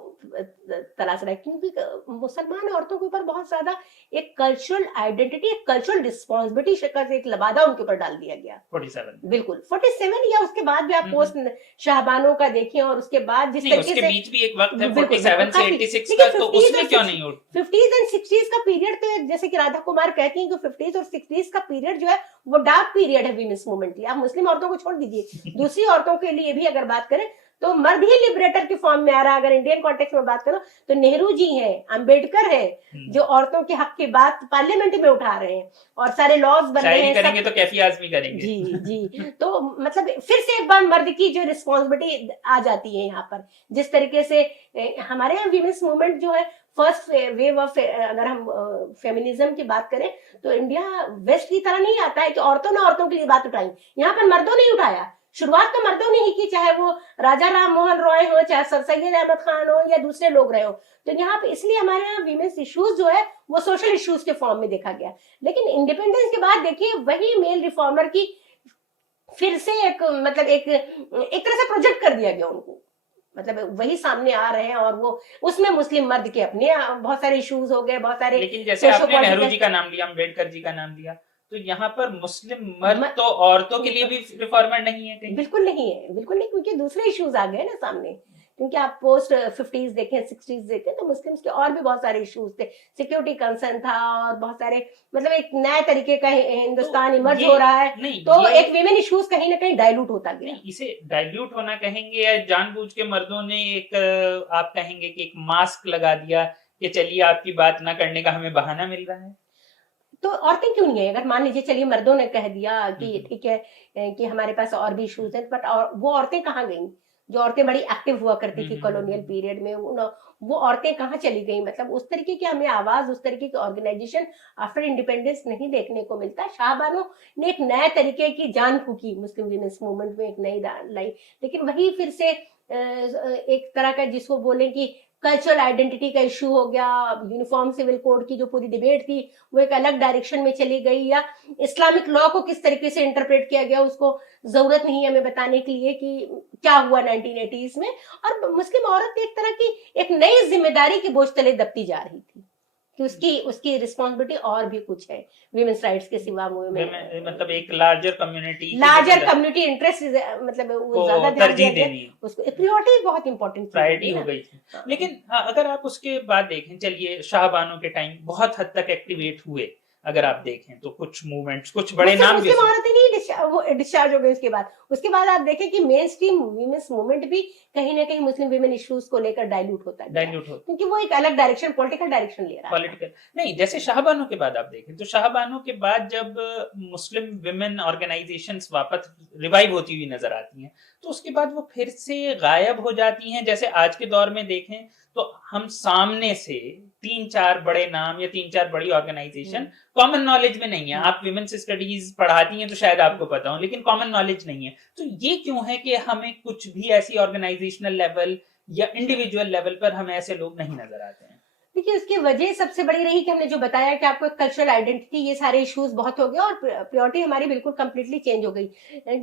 तलाश रहा है, क्योंकि मुसलमान औरतों के ऊपर बहुत ज्यादा एक कल्चरल आइडेंटिटी, एक कल्चरल रिस्पॉन्सिबिलिटी शक्ल से एक लबादा उनके ऊपर डाल दिया गया। 47 बिल्कुल 47 या उसके बाद भी आप पोस्ट शाहबानों का देखें और उसके बाद जिस तरीके से बीच भी एक वक्त है 47 से 86 का, तो उसमें क्यों नहीं हो 50s एंड 60s का पीरियड तो जैसे कि राधा कुमार कहती हैं कि 50s और 60s का पीरियड जो है वो डार्क पीरियड है विमेंस मूवमेंट की। आप मुस्लिम औरतों को छोड़ दीजिए, दूसरी औरतों के लिए भी अगर बात करें तो मर्द ही लिबरेटर के फॉर्म में आ रहा है। अगर इंडियन कॉन्टेक्स्ट में बात करो तो नेहरू जी हैं, अंबेडकर हैं जो औरतों के हक की बात पार्लियामेंट में उठा रहे हैं और सारे लॉज बन रहे हैं। करेंगे तो कैफी आजमी करेंगे। जी तो मतलब फिर से एक बार मर्द की जो रिस्पॉन्सिबिलिटी आ जाती है यहाँ पर। जिस तरीके से हमारे यहाँ विमेंस मूवमेंट जो है फर्स्ट वेव ऑफ, अगर हम फेमिनिज्म की बात करें तो इंडिया वेस्ट की तरह नहीं आता है कि औरतों ने औरतों के लिए बात उठाई। यहाँ पर मर्दों ने उठाया, शुरुआत तो मर्दों ने ही की, चाहे वो राजा राम मोहन रॉय हो, चाहे सर सैयद अहमद खान हो या दूसरे लोग रहे हो। तो यहाँ पे इसलिए हमारे यहाँ विमेंस इश्यूज जो है वो सोशल इश्यूज के फॉर्म में देखा गया। लेकिन इंडिपेंडेंस के बाद देखिए वही मेल रिफॉर्मर की फिर से एक मतलब एक तरह से प्रोजेक्ट कर दिया गया उनको, मतलब वही सामने आ रहे हैं और वो उसमें मुस्लिम मर्द के अपने बहुत सारे इश्यूज हो गए, बहुत सारे। लेकिन जैसे आपने नेहरू जी का नाम लिया, अम्बेडकर जी का नाम लिया, तो यहाँ पर मुस्लिम मर्द तो औरतों के लिए भी रिफॉर्मर नहीं है कहीं? बिल्कुल नहीं है, बिल्कुल नहीं, क्योंकि दूसरे इश्यूज आ गए ना सामने। क्योंकि आप पोस्ट 50s देखें, 60s देखें तो मुस्लिम्स के और भी बहुत सारे इश्यूज थे, सिक्योरिटी कंसर्न था और बहुत सारे मतलब एक नए तरीके का हिंदुस्तान इमर्ज हो रहा है। तो एक विमेन इश्यूज कहीं ना कहीं डाइल्यूट होता गया। इसे डाइल्यूट होना कहेंगे या जानबूझ के मर्दों ने एक आप कहेंगे कि एक मास्क लगा दिया कि चलिए आपकी बात ना करने का हमें बहाना मिल रहा है? तो औरतें क्यों नहीं है? अगर मान लीजिए चलिए मर्दों ने कह दिया कि ठीक है कि हमारे पास और भी इश्यूज हैं, बट वो औरतें कहाँ गई? जो औरतें बड़ी एक्टिव हुआ करती थी कॉलोनियल पीरियड में, वो औरतें कहाँ चली गई? मतलब उस तरीके की हमें आवाज, उस तरीके की ऑर्गेनाइजेशन आफ्टर इंडिपेंडेंस नहीं देखने को मिलता। शाहबानो ने एक नए तरीके की जान फूकी मुस्लिम विमेंस मूवमेंट में, एक नई लाई, लेकिन वही फिर से एक तरह का जिसको बोले कि कल्चरल आइडेंटिटी का इशू हो गया। यूनिफॉर्म सिविल कोड की जो पूरी डिबेट थी वो एक अलग डायरेक्शन में चली गई, या इस्लामिक लॉ को किस तरीके से इंटरप्रेट किया गया उसको जरूरत नहीं है हमें बताने के लिए कि क्या हुआ 1980s में। और मुस्लिम औरत एक तरह की एक नई जिम्मेदारी के बोझ तले दबती जा रही थी कि उसकी रिस्पॉन्सिबिलिटी और भी कुछ है विमेंस राइट्स के सिवा। मतलब एक लार्जर कम्युनिटी इंटरेस्ट, मतलब वो ज्यादा तरजीह देनी, उसको प्रायोरिटी बहुत इंपॉर्टेंट प्रायोरिटी हो गई थी। लेकिन अगर आप उसके बाद देखें, चलिए शाहबानो के टाइम बहुत हद तक एक्टिवेट हुए, अगर आप देखें तो कुछ मूवमेंट्स, कुछ बड़े नाम भी औरतें नहीं वो डिस्चार्ज हो गए। उसके बाद आप देखें कि मेन स्ट्रीम विमेंस मूवमेंट भी कहीं ना कहीं मुस्लिम विमेन इश्यूज को लेकर डाइल्यूट होता है, क्योंकि वो एक अलग डायरेक्शन, पॉलिटिकल डायरेक्शन ले रहा है। नहीं, जैसे शाहबानो के बाद आप देखें तो शाहबानो के बाद जब मुस्लिम विमेन ऑर्गेनाइजेशंस वापस रिवाइव होती हुई नजर आती हैं, तो उसके बाद वो फिर से गायब हो जाती हैं। जैसे आज के दौर में देखें तो हम सामने से 3-4 बड़े नाम या 3-4 बड़ी ऑर्गेनाइजेशन कॉमन नॉलेज में नहीं है। आप विमेन्स स्टडीज पढ़ाती हैं तो शायद आपको पता हो, लेकिन कॉमन नॉलेज नहीं है। तो ये क्यों है कि हमें कुछ भी ऐसी ऑर्गेनाइजेशनल लेवल या इंडिविजुअल लेवल पर हमें ऐसे लोग नहीं नजर आते हैं? देखिए, उसकी वजह सबसे बड़ी रही कि हमने जो बताया कि आपको कल्चरल आइडेंटिटी, ये सारे इश्यूज बहुत हो गए और प्रायोरिटी हमारी बिल्कुल कंप्लीटली चेंज हो गई,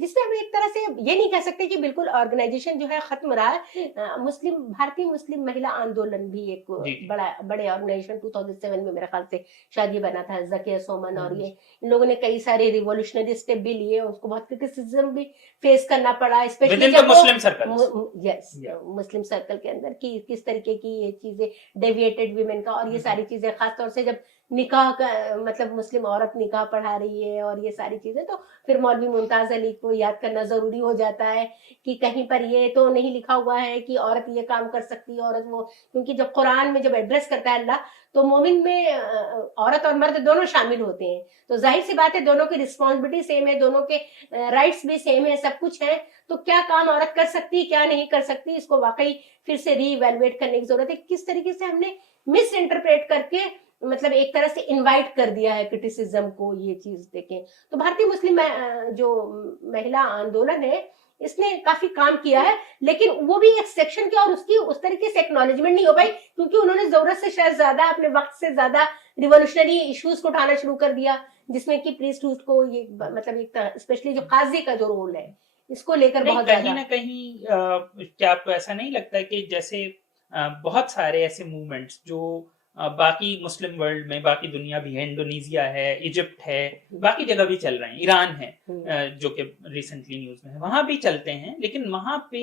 जिसमें हम एक तरह से ये नहीं कह सकते कि बिल्कुल ऑर्गेनाइजेशन जो है खत्म रहा है। भारतीय मुस्लिम महिला आंदोलन भी एक बड़े ऑर्गेनाइजेशन 2007 में मेरे ख्याल से शायद ये बना था, जकिया सोमन, और ये इन लोगों ने कई सारे रिवोल्यूशनरी स्टेप भी लिए, उसको बहुत क्रिटिसिज्म भी फेस करना पड़ा, स्पेशली मुस्लिम सर्कल के अंदर कि किस तरीके की ये चीजें डेविएटेड विमेन का, और ये सारी चीजें खासतौर से जब निकाह का, मतलब मुस्लिम औरत निकाह पढ़ा रही है और ये सारी चीजें, तो फिर मौलवी मुमताज अली को याद करना जरूरी हो जाता है कि कहीं पर ये तो नहीं लिखा हुआ है कि औरत ये काम कर सकती है, औरत वो, क्योंकि जब कुरान में जब एड्रेस करता है अल्लाह, तो मोमिन में औरत और मर्द दोनों शामिल होते हैं, तो जाहिर सी बात है दोनों की रिस्पॉन्सिबिलिटी सेम है, दोनों के राइट्स भी सेम है, सब कुछ है। तो क्या काम औरत कर सकती है, क्या नहीं कर सकती, इसको वाकई फिर से रीइवैल्यूएट करने की जरूरत है। किस तरीके से हमने मिस इंटरप्रेट करके, मतलब एक तरह से इनवाइट कर दिया है क्रिटिसिज्म को, ये चीज देखें तो भारतीय मुस्लिम जो महिला आंदोलन है इसने काफी काम किया है, लेकिन वो भी एक सेक्शन के, और उसकी उस तरीके से एक्नॉलेजमेंट नहीं हो पाई, क्योंकि उन्होंने जरूरत से शायद ज्यादा, अपने वक्त से ज्यादा रिवोल्यूशनरी इश्यूज को उठाना शुरू कर दिया, जिसमें कि प्रीस्टहुड को ये, मतलब एक स्पेशली जो काजी का जो रोल है इसको लेकर बहुत कहीं ना कहीं क्या आपको ऐसा नहीं लगता है कि जैसे बहुत सारे ऐसे मूवमेंट्स जो बाकी मुस्लिम वर्ल्ड में, बाकी दुनिया भी है, इंडोनेशिया है, इजिप्ट है, बाकी जगह भी चल रहे हैं, ईरान है जो कि रिसेंटली न्यूज में है, वहां भी चलते हैं, लेकिन वहां पे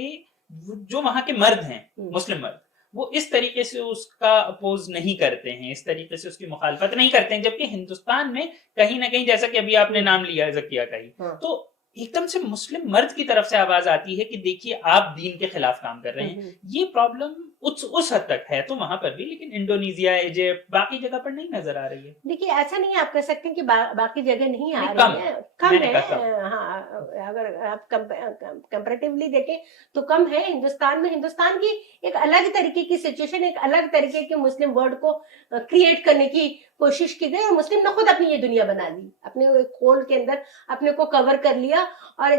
जो वहां के मर्द हैं, मुस्लिम मर्द, वो इस तरीके से उसका अपोज नहीं करते हैं, इस तरीके से उसकी मुखालफत नहीं करते हैं। जबकि हिंदुस्तान में कहीं ना कहीं, जैसा कि अभी आपने नाम लिया जकिया का ही, तो एकदम से मुस्लिम मर्द की तरफ से आवाज आती है कि देखिए आप दीन के खिलाफ काम कर रहे हैं। ये प्रॉब्लम उस हद तक है तो वहां पर भी, लेकिन इंडोनेशिया, इजिप्ट, बाकी जगह पर नहीं नजर आ रही है। देखिए, ऐसा नहीं आप कह सकते कि बाकी जगह नहीं आ रही है, कम है। हाँ, अगर आप कंपैरेटिवली देखें तो कम है। हिंदुस्तान की एक अलग तरीके की सिचुएशन, एक अलग तरीके के मुस्लिम वर्ल्ड को क्रिएट करने की कोशिश की गई, और मुस्लिम ने खुद अपनी ये दुनिया बना ली, अपने खोल के अंदर अपने को कवर कर लिया। और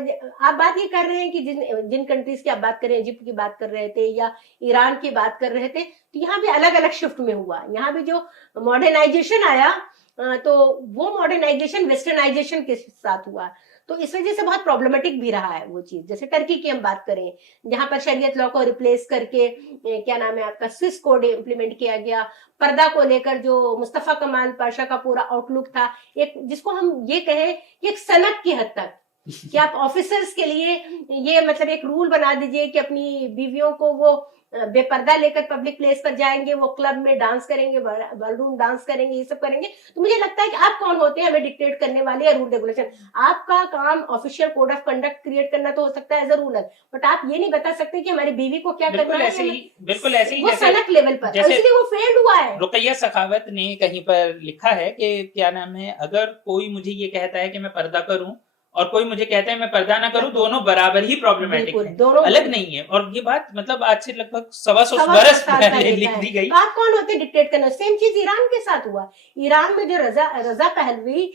आप बात ये कर रहे हैं कि जिन कंट्रीज की आप बात कर रहे हैं, इजिप्ट की बात कर रहे थे या ईरान की बात कर रहे थे, तो यहाँ भी अलग अलग शिफ्ट में हुआ। यहाँ भी जो मॉडर्नाइजेशन आया, तो वो मॉडर्नाइजेशन वेस्टर्नाइजेशन के साथ हुआ, तो इस वजह से बहुत प्रॉब्लमेटिक भी रहा है वो चीज। जैसे टर्की की हम बात करें, जहां पर शरीयत लॉ को रिप्लेस करके क्या नाम है आपका स्विस कोड इम्प्लीमेंट किया गया, पर्दा को लेकर जो मुस्तफा कमाल पाशा का पूरा आउटलुक था, एक जिसको हम ये कहें एक सनक की हद तक कि आप ऑफिसर्स के लिए ये मतलब एक रूल बना दीजिए कि अपनी बीवियों को वो बेपर्दा लेकर पब्लिक प्लेस पर जाएंगे, वो क्लब में डांस करेंगे, बॉलरूम डांस करेंगे, ये सब करेंगे। तो मुझे लगता है कि आप कौन होते हैं हमें डिक्टेट करने वाले या रूल रेगुलेशन। आपका काम official code of conduct create करना तो हो सकता है एज अ रूलर, बट आप ये नहीं बता सकते कि हमारी बीवी को क्या करना है। बिल्कुल ऐसे ही वो सनक लेवल पर, इसलिए वो फेल्ड हुआ है। रुकैया सखावत ने कहीं पर लिखा है कि क्या नाम है, अगर कोई मुझे ये कहता है कि मैं पर्दा करूं और कोई मुझे कहता है मैं पर्दा ना करूं, दोनों बराबर ही प्रॉब्लमेटिक है, अलग नहीं है। और ये बात मतलब आज से लगभग 125 बरस पहले लिख दी गई। आप कौन होते डिक्टेट करना। सेम चीज ईरान के साथ हुआ। ईरान में जो रजा पहलवी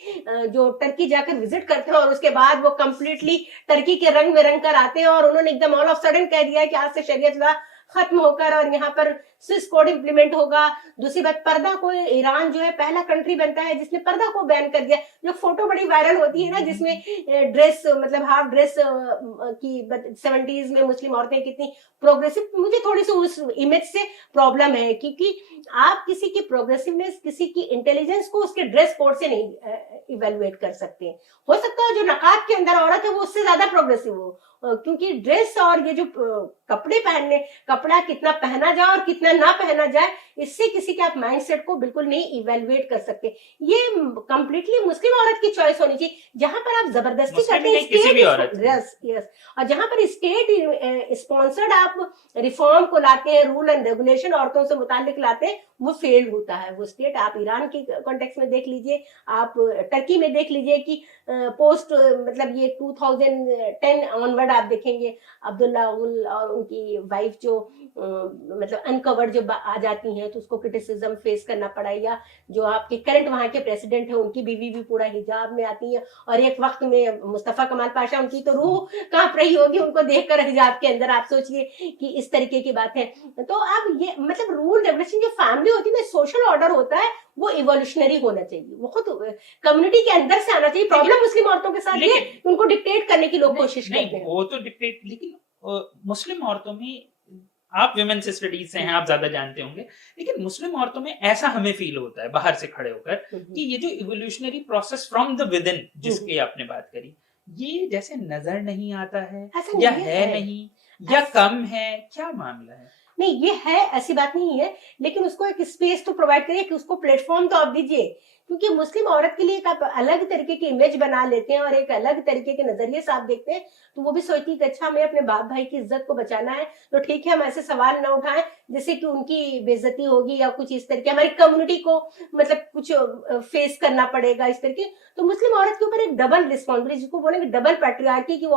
जो टर्की जाकर विजिट करते हैं और उसके बाद वो कंप्लीटली टर्की के रंग में रंग कर आते हैं और उन्होंने एकदम ऑल ऑफ सडन कह दिया कि आज से शरीयत लॉ खत्म होकर और यहाँ पर स्विस कोड इंप्लीमेंट होगा। दूसरी बात, पर्दा को ईरान जो है पहला कंट्री बनता है जिसने पर्दा को बैन कर दिया। जो फोटो बड़ी वायरल होती है ना, जिसमें ड्रेस मतलब हाफ ड्रेस की 70s में मुस्लिम औरतें कितनी प्रोग्रेसिव, मुझे थोड़ी सी उस इमेज से प्रॉब्लम है, क्योंकि आप किसी की प्रोग्रेसिवनेस, किसी की इंटेलिजेंस को उसके ड्रेस कोड से नहीं इवेलुएट कर सकते। हो सकता है जो नकाब के अंदर औरत है वो उससे ज्यादा प्रोग्रेसिव हो, क्योंकि ड्रेस और ये जो कपड़े पहनने, कपड़ा कितना पहना जाए और कितना ना पहना जाए, इससे किसी के आप माइंडसेट को बिल्कुल नहीं इवेलुएट कर सकते। ये कंप्लीटली मुस्लिम औरत की चॉइस होनी चाहिए। जहां पर आप जबरदस्ती करते हैं स्टेट, और जहां पर स्टेट स्पॉन्सर्ड आप रिफॉर्म को लाते हैं, रूल एंड रेगुलेशन औरतों से मुतालिक लाते हैं, वो फेल होता है वो स्टेट। आप ईरान के कॉन्टेक्स्ट में देख लीजिए, आप टर्की में देख लीजिए कि पोस्ट मतलब ये 2010 ऑनवर्ड आप देखेंगे अब्दुल्ला गुल और उनकी वाइफ जो मतलब अनकवर्ड जो आ जाती हैं तो उसको क्रिटिसिज्म फेस करना पड़ा, या जो आपके करंट वहां के प्रेसिडेंट है उनकी बीवी भी पूरा हिजाब में आती है और एक वक्त में मुस्तफा कमाल पाशा, उनकी तो रूह कांप रही होगी उनको देखकर हिजाब के अंदर। आप सोचिए कि इस तरीके की बात है। तो अब ये मतलब रूल रेगुलेशन जो फैमिली होती है ना, सोशल ऑर्डर होता है, वो इवोल्यूशनरी होना चाहिए, वो खुद कम्युनिटी के अंदर से आना चाहिए। प्रॉब्लम मुस्लिम औरतों के साथ ये उनको डिक्टेट करने की लोग कोशिश करते हैं। वो तो डिक्टेट, लेकिन मुस्लिम औरतों में, आप विमेन स्टडीज से हैं, आप ज्यादा जानते होंगे, लेकिन मुस्लिम औरतों में ऐसा हमें फील होता है बाहर से खड़े होकर कि ये जो evolutionary process from the with in जिसकी आपने बात करी, ये जैसे नजर नहीं आता है या है नहीं या कम है, क्या मामला है? नहीं, ये है, ऐसी बात नहीं है, लेकिन उसको एक स्पेस तो प्रोवाइड करिए, कि उसको प्लेटफॉर्म तो आप दीजिए। क्योंकि मुस्लिम औरत के लिए एक आप अलग तरीके की इमेज बना लेते हैं और एक अलग तरीके के नजरिए से आप देखते हैं, तो वो भी सोचती है कि अच्छा हमें अपने बाप भाई की इज्जत को बचाना है, तो ठीक है हम ऐसे सवाल न उठाएं जिससे कि उनकी बेइज्जती होगी या कुछ इस तरीके, हमारी कम्युनिटी को मतलब कुछ फेस करना पड़ेगा इस तरीके। तो मुस्लिम औरत के ऊपर एक डबल रिस्पॉन्सिबिलिटी, जिसको बोलेंगे डबल पैट्रियार्की की, वो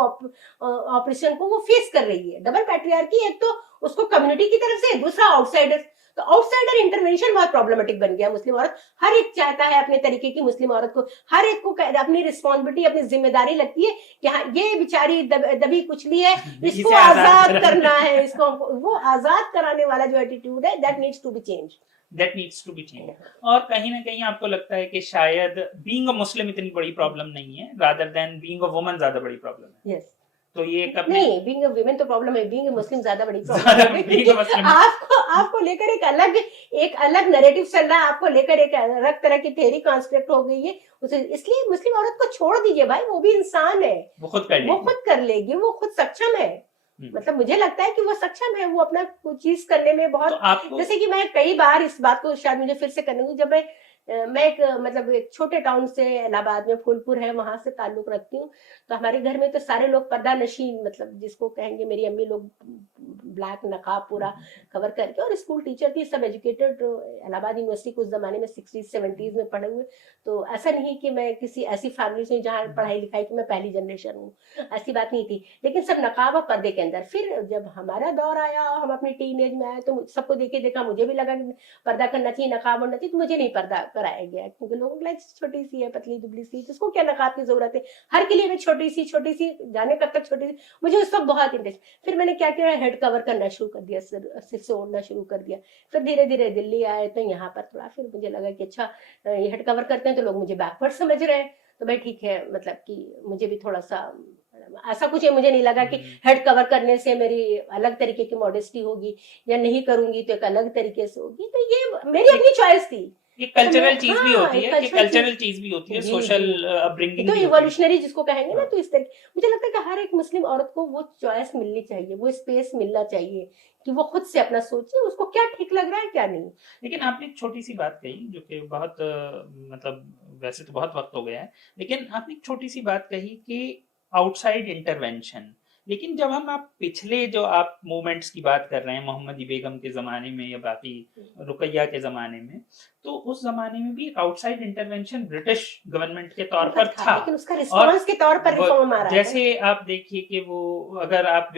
ऑपरेशन को वो फेस कर रही है। डबल पैट्रियार्की, एक तो उसको कम्युनिटी की तरफ से, दूसरा आउटसाइडर। तो आउटसाइडर इंटरवेंशन बहुत प्रॉब्लमेटिक बन गया। मुस्लिम औरत हर एक चाहता है अपने तरीके की, मुस्लिम औरत को हर एक को अपनी रिस्पॉन्सिबिलिटी, अपनी जिम्मेदारी लगती है कि हाँ ये बेचारी दबी कुचली है, इसको आजाद करना है, इसको वो आजाद कराने वाला जो एटीट्यूड है, that needs to be change. और कहीं ना कहीं आपको लगता है कि शायद बीइंग अ मुस्लिम इतनी बड़ी प्रॉब्लम नहीं है, rather than being a woman ज्यादा बड़ी प्रॉब्लम है। यस, तो ये कब नहीं, बीइंग अ वुमेन तो प्रॉब्लम है, बीइंग अ मुस्लिम ज्यादा बड़ी प्रॉब्लम है। आपको लेकर एक अलग नैरेटिव चल रहा है, आपको लेकर एक अलग तरह की थ्योरी कंस्ट्रक्ट हो गई है, इसलिए मुस्लिम औरत को छोड़ दीजिए भाई, वो भी इंसान है, वो खुद कर लेगी, वो खुद सक्षम है। मतलब मुझे लगता है कि वो सक्षम है, वो अपना कुछ चीज करने में बहुत, तो जैसे कि मैं कई बार इस बात को शायद मुझे फिर से करने को, जब मैं एक मतलब एक छोटे टाउन से, इलाहाबाद में फूलपुर है, वहां से ताल्लुक रखती हूँ। तो हमारे घर में तो सारे लोग पर्दा नशीन, मतलब जिसको कहेंगे, मेरी अम्मी लोग ब्लैक नकाब पूरा कवर करके, और स्कूल टीचर थी, सब एजुकेटेड, इलाहाबाद यूनिवर्सिटी कुछ जमाने में 60s 70s में पढ़े हुए। तो ऐसा नहीं कि मैं किसी ऐसी फैमिली से जहाँ पढ़ाई लिखाई की मैं पहली जनरेशन हूँ, ऐसी बात नहीं थी, लेकिन सब नकाब और पर्दे के अंदर। फिर जब हमारा दौर आया, हम अपनी टीनेज में आए, तो सबको देखा, मुझे भी लगा पर्दा करना चाहिए, नकाब होना चाहिए, तो मुझे नहीं पर्दा कराया गया, क्योंकि लोगों की लाइफ छोटी सी है, पतली दुबली सी, जिसको क्या नकाब की जरूरत है, हर के लिए मैं छोटी सी जाने कब तक छोटी सी, मुझे उस वक्त बहुत इंटरेस्ट। फिर मैंने क्या किया, हेड कवर करना शुरू कर दिया, सिर से ओढ़ना शुरू कर दिया। फिर धीरे धीरे दिल्ली आए, तो यहाँ पर थोड़ा फिर मुझे लगा कि अच्छा ये हेड कवर करते हैं तो लोग मुझे बैकवर्ड समझ रहे हैं, तो भाई ठीक है, मतलब कि मुझे भी थोड़ा सा ऐसा कुछ है, मुझे नहीं लगा कि हेड कवर करने से मेरी अलग तरीके की मॉडेस्टी होगी, या नहीं करूंगी तो एक अलग तरीके से होगी। तो ये मेरी अपनी चॉइस थी, एक कल्चरल चीज भी हाँ, होती है, कि कल्चरल चीज भी होती है, जी, सोशल जी। अपब्रिंगिंग तो भी होती है। इवोल्यूशनरी जिसको कहेंगे ना, तो इस तरह मुझे लगता है कि हर एक मुस्लिम औरत को वो चॉइस मिलनी चाहिए, वो स्पेस मिलना चाहिए कि वो खुद से अपना सोचे उसको क्या ठीक लग रहा है क्या नहीं। लेकिन आपने एक छोटी सी बात कही जो कि बहुत मतलब वैसे तो बहुत वक्त हो गया है, लेकिन आपने एक छोटी सी बात कही कि आउटसाइड इंटरवेंशन। लेकिन जब हम आप पिछले जो आप मूवमेंट्स की बात कर रहे हैं, मोहम्मदी बेगम के ज़माने में या बाकी रुकैया के ज़माने में, तो उस ज़माने में भी एक आउटसाइड इंटरवेंशन ब्रिटिश गवर्नमेंट के तौर पर था, लेकिन उसका रिस्पॉन्स के तौर पर रिफॉर्म आ रहा है। जैसे आप देखिए कि वो अगर आप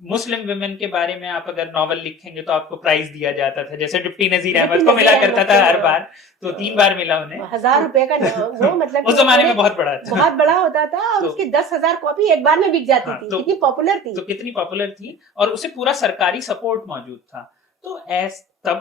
मुस्लिम विमेन के बारे में आप अगर नॉवल लिखेंगे तो आपको प्राइज दिया जाता था, जैसे डिप्टी नजीर अहमद को मिला करता था हर बार, तो 3 बार मिला उन्हें, 1000 रुपए का वो मतलब उस जमाने में बहुत बड़ा था, बहुत बड़ा होता था, और उसकी 10,000 कॉपी एक बार में बिक जाती थी। कितनी पॉपुलर थी, तो कितनी पॉपुलर थी, और उसे पूरा सरकारी सपोर्ट मौजूद था। तो तब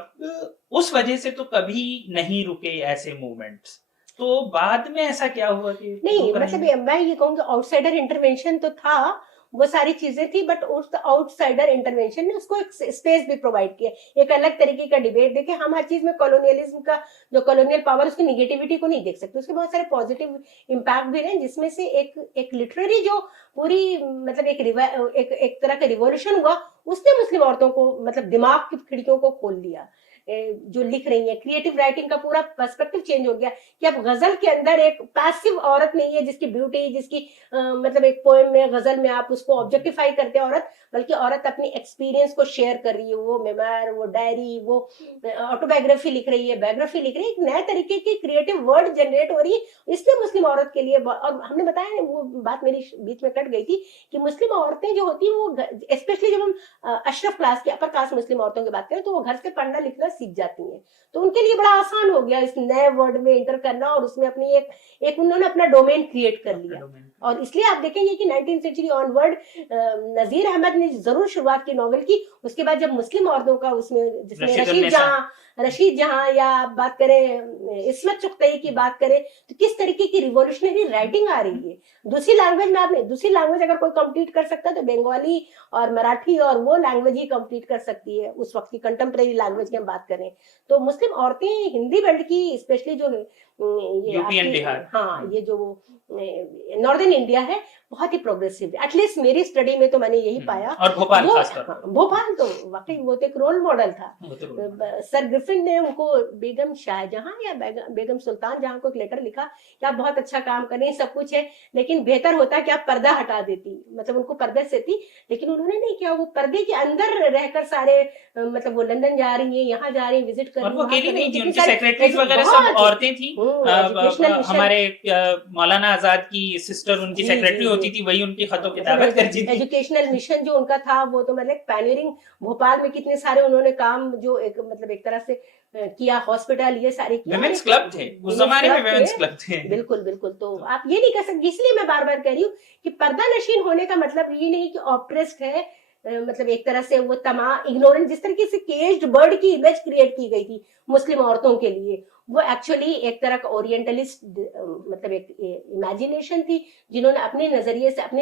उस वजह से तो कभी नहीं रुके ऐसे मूवमेंट्स। तो बाद में ऐसा क्या हुआ कि नहीं, मतलब मैं ये कहूँगी आउटसाइडर इंटरवेंशन तो था, वो सारी चीजें थी, बट उस आउटसाइडर इंटरवेंशन ने उसको एक स्पेस भी प्रोवाइड किया, एक अलग तरीके का डिबेट। देखिए हम हर चीज में कॉलोनियलिज्म का जो कॉलोनियल पावर, उसकी निगेटिविटी को नहीं देख सकते, उसके बहुत सारे पॉजिटिव इम्पैक्ट भी रहे, जिसमें से एक लिटरेरी जो पूरी मतलब एक तरह का रिवॉल्यूशन हुआ, उसने मुस्लिम औरतों को मतलब दिमाग की खिड़कियों को खोल दिया। जो लिख रही है, क्रिएटिव राइटिंग का पूरा पर्सपेक्टिव चेंज हो गया कि अब गजल के अंदर एक पैसिव औरत नहीं है जिसकी ब्यूटी, जिसकी मतलब एक पोएम में, गजल में आप उसको ऑब्जेक्टिफाई करते हैं औरत, बल्कि औरत अपनी एक्सपीरियंस को शेयर कर रही है, वो मेमोयर, वो डायरी, वो ऑटोबायोग्राफी लिख रही है, बायोग्राफी लिख रही है, एक नए तरीके की क्रिएटिव वर्ड जनरेट हो रही है। इसलिए मुस्लिम औरत के लिए, और हमने बताया, वो बात मेरी बीच में कट गई थी कि मुस्लिम औरतें जो होती है वो, स्पेशली जब हम अशरफ क्लास की, अपर कास्ट मुस्लिम औरतों की बात करें, तो वो घर से पढ़ना लिखना सीख जाती हैं, तो उनके लिए बड़ा आसान हो गया इस नए वर्ड में एंटर करना, और उसमें अपनी एक उन्होंने अपना डोमेन क्रिएट कर लिया। और इसलिए आप देखेंगे कि 19th century onward Nazir Ahmad ने जरूर शुरुआत की नॉवेल की, उसके बाद जब मुस्लिम औरतों का उसमें, जिसमें रशीद जहां या आप बात करें इस्मत चुगतई की बात करें, तो किस तरीके की रिवॉल्यूशनरी राइटिंग आ रही है। दूसरी लैंग्वेज में आपने, दूसरी लैंग्वेज अगर कोई कंप्लीट कर सकता है तो बंगाली और मराठी और वो लैंग्वेज ही कंप्लीट कर सकती है, उस वक्त की कंटेम्प्रेरी लैंग्वेज की हम बात करें तो। मुस्लिम औरतें हिंदी बेल्ट की, स्पेशली जो है यूपी एंड बिहार, हाँ, ये जो नॉर्दर्न इंडिया है, बहुत ही प्रोग्रेसिव, एटलीस्ट मेरी स्टडी में तो मैंने यही पाया। और भोपाल खासकर, हाँ, भोपाल तो वाकई वो तो एक रोल मॉडल था। सर ग्रिफिन ने उनको बेगम शाहजहां या बेगम सुल्तान जहां को एक लेटर लिखा कि आप बहुत अच्छा काम कर रही हैं, सब कुछ है, लेकिन बेहतर होता कि आप पर्दा हटा देती, मतलब उनको पर्दे से थी, लेकिन उन्होंने नहीं किया। वो पर्दे के अंदर रहकर सारे, मतलब वो लंदन जा रही है, यहाँ जा रही है, विजिट कर रही है, अकेली नहीं थी, उनकी सेक्रेटरीज वगैरह सब औरतें थी। हमारे मौलाना आजाद की सिस्टर उनकी सेक्रेटरी होती थी, वही उनकी खतों किताबत करती थी। एजुकेशनल मिशन जो उनका था वो तो मतलब पैनियरिंग, भोपाल में कितने सारे उन्होंने काम जो एक मतलब एक तरह से किया, हॉस्पिटल, ये सारे किया। विमेंस क्लब थे उस जमाने में, विमेंस क्लब थे। बिल्कुल बिल्कुल। तो आप ये नहीं कह सकते, इसलिए मैं बार बार कह रही हूँ कि पर्दा नशीन होने का मतलब ये नहीं कि ऑप्रेस्ड है, मतलब एक तरह से वो तमाम इग्नोरेंट, जिस तरीके से केज्ड बर्ड की इमेज क्रिएट की गई थी मुस्लिम औरतों के लिए, वो एक्चुअली एक तरह का ओरिएंटलिस्ट मतलब एक इमेजिनेशन थी, जिन्होंने अपने नजरिए से, अपने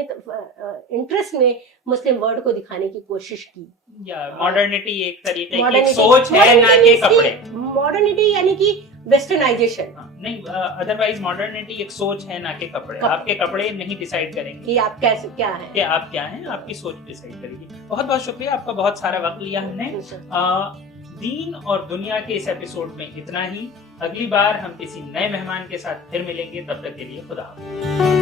इंटरेस्ट में मुस्लिम वर्ल्ड को दिखाने की कोशिश की। मॉडर्निटी एक तरीके की सोच है, ना कि कपड़े। मॉडर्निटी यानी कि वेस्टर्नाइजेशन नहीं, अदरवाइज मॉडर्निटी एक सोच है, ना कि कपड़े। आपके कपड़े नहीं डिसाइड करेंगे कि आप कैसे क्या हैं, कि आप क्या हैं, आपकी सोच डिसाइड करेगी। बहुत बहुत शुक्रिया, आपका बहुत सारा वक्त लिया हमने। दीन और दुनिया के इस एपिसोड में इतना ही। अगली बार हम किसी नए मेहमान के साथ फिर मिलेंगे, तब तक के लिए खुदा हाफ़िज़।